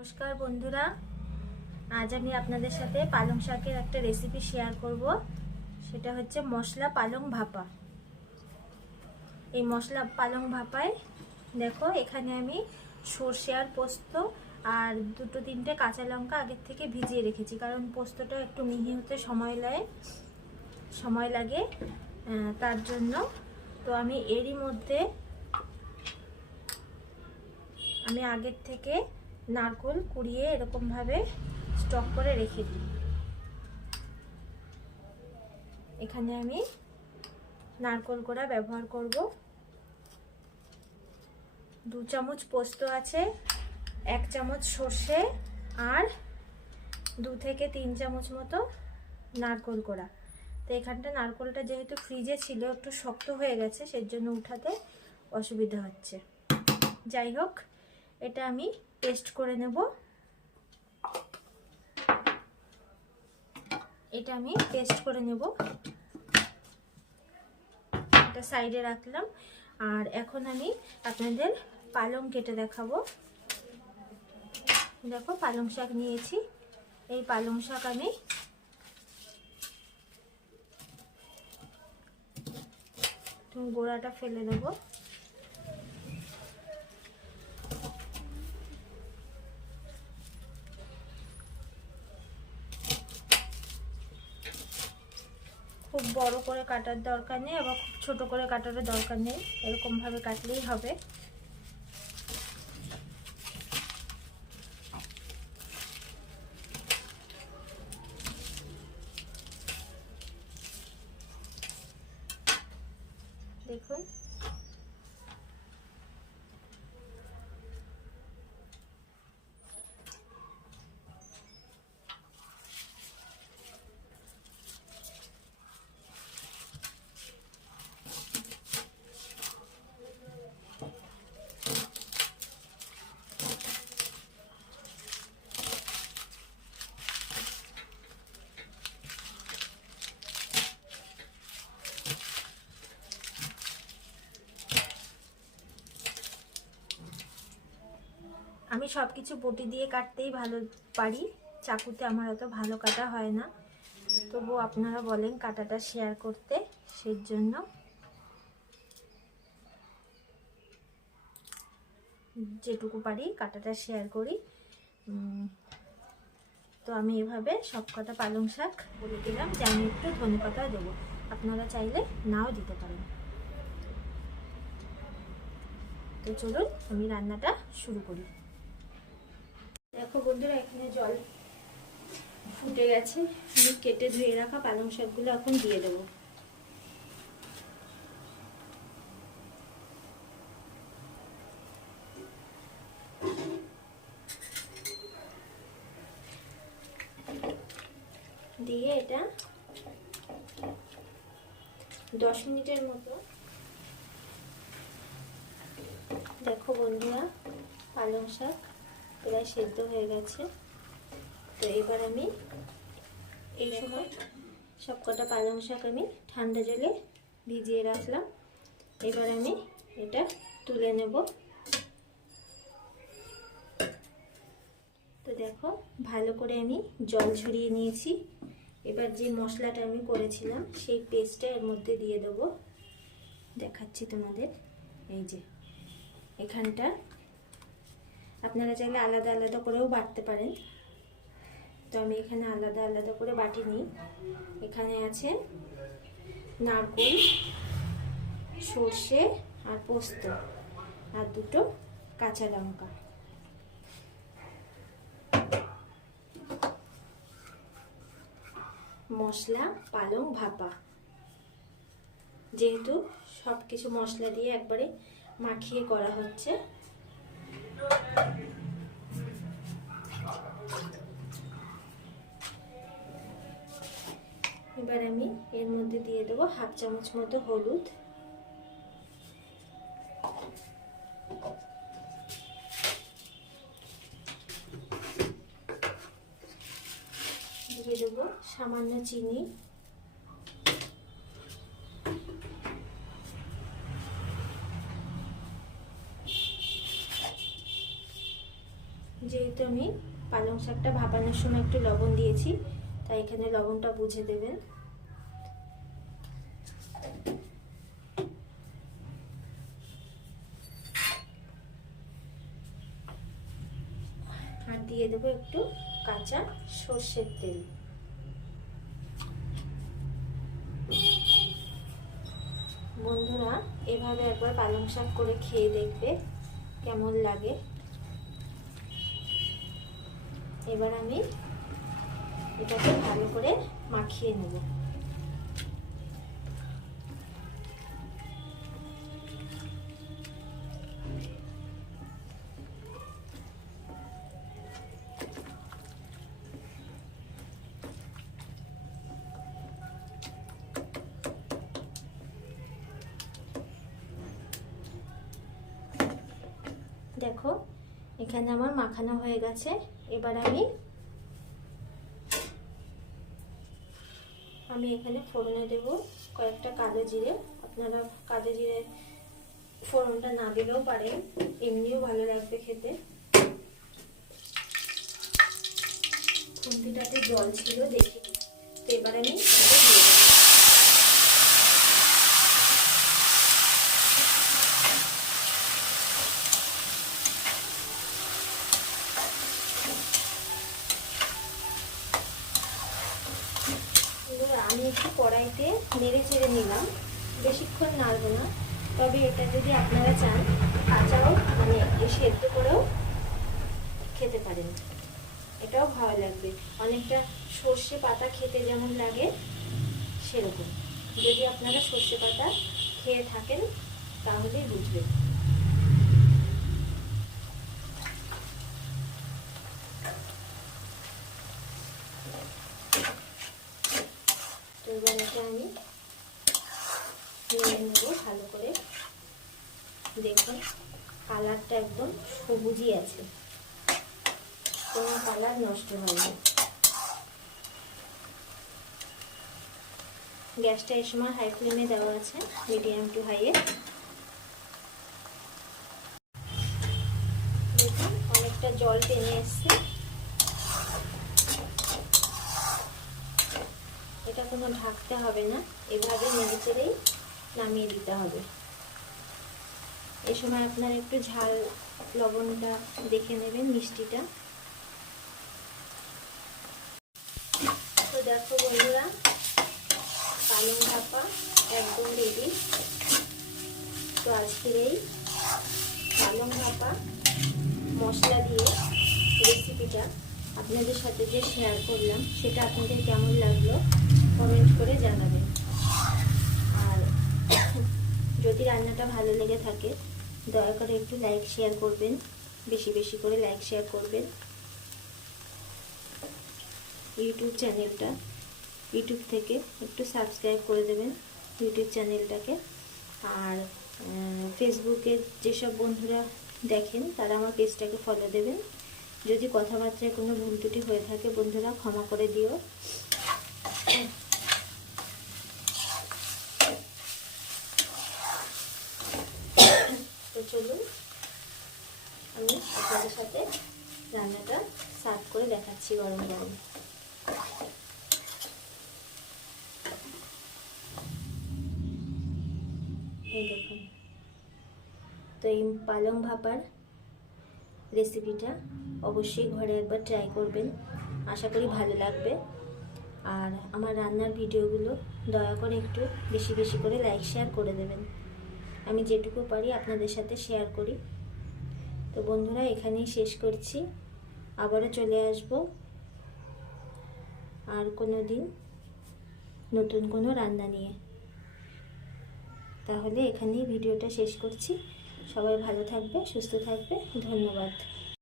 নমস্কার বন্ধুরা, আজ আমি আপনাদের সাথে পালং শাকের একটা রেসিপি শেয়ার করব। সেটা হচ্ছে মশলা পালং ভাপা। এই মশলা পালং ভাপায় দেখো, এখানে আমি সর্ষে আর পোস্ত আর দুটো তিনটে কাঁচা লঙ্কা আগের থেকে ভিজিয়ে রেখেছি, কারণ পোস্তটা একটু মিহি হতে সময় লাগে তার জন্য। তো আমি এরই মধ্যে আমি আগের থেকে নারকেল কুড়িয়ে এরকমভাবে স্টক করে রেখে দিই। এখানে আমি নারকেল কোড়া ব্যবহার করব। 2 চামচ পোস্ত আছে, 1 চামচ সর্ষে আর 2 থেকে 3 চামচ মতো নারকেল কোড়া। তো এখানটা নারকেলটা যেহেতু ফ্রিজে ছিল, একটু শক্ত হয়ে গেছে, সেই জন্য উঠাতে অসুবিধা হচ্ছে। যাই হোক, এটা আমি পেস্ট করে নেব। এটা সাইডে রাখলাম। আর এখন আমি আপনাদের পালং কেটে দেখাবো। দেখো, পালং শাক নিয়েছি। এই পালং শাক আমি গোড়াটা ফেলে দেবো। খুব বড় করে কাটার দরকার নেই, আবার খুব ছোট করে কাটারও দরকার নেই, এরকম ভাবে কাটলেই হবে। দেখুন, আমি সব কিছু বটি দিয়ে কাটতেই ভালো পারি, চাকুতে আমার অত ভালো কাটা হয় না। তবু আপনারা বলেন কাটাটা শেয়ার করতে, সেই জন্য যেটুকু পারি কাটাটা শেয়ার করি। তো আমি এভাবে সব কটা পালং শাক বলে দিলাম যে আমি একটু ধনেপাতা দেবো, আপনারা চাইলে নাও দিতে পারেন। তো চলুন আমি রান্নাটা শুরু করি। দেখো বন্ধুরা, এখানে জল ফুটে গেছে। আমি কেটে ধুয়ে রাখা পালং শাকগুলো এখন দিয়ে দেবো। দিয়ে এটা 10 মিনিটের মতো। দেখো বন্ধুরা, পালং শাক প্রায় সেদ্ধ হয়ে গেছে। তো এবার আমি এই সময় সবকটা পালং শাক আমি ঠান্ডা জলে ভিজিয়ে রাখলাম। এবার আমি এটা তুলে নেব। তো দেখো, ভালো করে আমি জল ঝরিয়ে নিয়েছি। এবার যে মশলাটা আমি করেছিলাম সেই পেস্টটা এর মধ্যে দিয়ে দেবো। দেখাচ্ছি তোমাদের, এই যে এখানটা আপনারা চাইলে আলাদা আলাদা করেও বাটতে পারেন। তো আমি এখানে আলাদা আলাদা করে বাটিনি। এখানে আছে নারকেল, সর্ষে আর পোস্ত আর দুটো কাঁচা লঙ্কা। মশলা পালং ভাপা, যেহেতু সব কিছু মশলা দিয়ে একবারে মাখিয়ে করা হচ্ছে। এবার আমি এর মধ্যে দিয়ে দেবো 1/2 চামচ মতো হলুদ, দিয়ে দেবো সামান্য চিনি, যেহেতু আমি পালং শাকটা ভাপানোর সময় একটু লবণ দিয়েছি, তাই এখানে লবণটা বুঝে দেবেন। আর দিয়ে দেবো একটু কাঁচা সর্ষের তেল। বন্ধুরা এভাবে একবার পালং শাক করে খেয়ে দেখবে কেমন লাগে। এবার আমি এটাকে ভালো করে মাখিয়ে নেব। দেখো এখানে আমার মাখানো হয়ে গেছে। এবার আমি এখানে ফোড়নে দেব কয়েকটা কালো জিরে। আপনারা কালো জিরে ফোড়নটা না দিলেও পারেন, এমনিও ভালো লাগবে খেতে। খুন্তিটাতে জল ছিল দেখিনি, তো এবার আমি আমি একটু কড়াইতে নেড়ে চেড়ে নিলাম, বেশিক্ষণ নাড়বো না। তবে এটা যদি আপনারা চান কাঁচাও মানে সেদ্ধ করেও খেতে পারেন, এটাও ভালো লাগবে। অনেকটা সর্ষে পাতা খেতে যেমন লাগে সেরকম। যদি আপনারা সর্ষে পাতা খেয়ে থাকেন তাহলেই বুঝবেন। তো এবার এটা আমি নিয়ে নেব ভালো করে। দেখুন কালারটা একদম সবুজই আছে, কোনো কালার নষ্ট হয়নি। গ্যাসটা এই সময় হাই ফ্লেমে দেওয়া আছে, মিডিয়াম টু হাইয়ে। দেখুন অনেকটা জল টেনে এসছে। এটা কোনো ঢাকতে হবে না, এভাবে নেড়ে চেড়েই নামিয়ে দিতে হবে। এই সময় আপনারা একটু ঝাল লবণটা দেখে নেবেন, মিষ্টিটা। তো দেখো বন্ধুরা পালং ভাপা একদম রেডি। তো আজকের এই পালং ভাপা মশলা দিয়ে রেসিপিটা আপনাদের সাথে যে শেয়ার করলাম, সেটা আপনাদের কেমন লাগলো কমেন্ট করে জানাবেন। আর যদি রান্নাটা ভালো লেগে থাকে দয়া করে একটু লাইক শেয়ার করবেন, বেশি বেশি করে লাইক শেয়ার করবেন। ইউটিউব চ্যানেলটা ইউটিউব থেকে একটু সাবস্ক্রাইব করে দেবেন ইউটিউব চ্যানেলটাকে। আর ফেসবুকে যেসব বন্ধুরা দেখেন তারা আমার পেজটাকে ফলো দেবেন। যদি কথাবার্তায় কোনো ভুল ত্রুটি হয়ে থাকে বন্ধুরা ক্ষমা করে দিও। তো চলুন আমি আপনাদের সাথে রান্নাটা সার্ভ করে দেখাচ্ছি গরম গরম। এই দেখুন, তো এই পালং ভাপার রেসিপিটা অবশ্যই ঘরে একবার ট্রাই করবেন, আশা করি ভালো লাগবে। আর আমার রান্নার ভিডিওগুলো দয়া করে একটু বেশি বেশি করে লাইক শেয়ার করে দেবেন। আমি যেটুকু পারি আপনাদের সাথে শেয়ার করি। তো বন্ধুরা এখানেই শেষ করছি, আবারও চলে আসব আর কোনো দিন নতুন কোনো রান্না নিয়ে। তাহলে এখানেই ভিডিওটা শেষ করছি। সবাই ভালো থাকবে, সুস্থ থাকবে, ধন্যবাদ।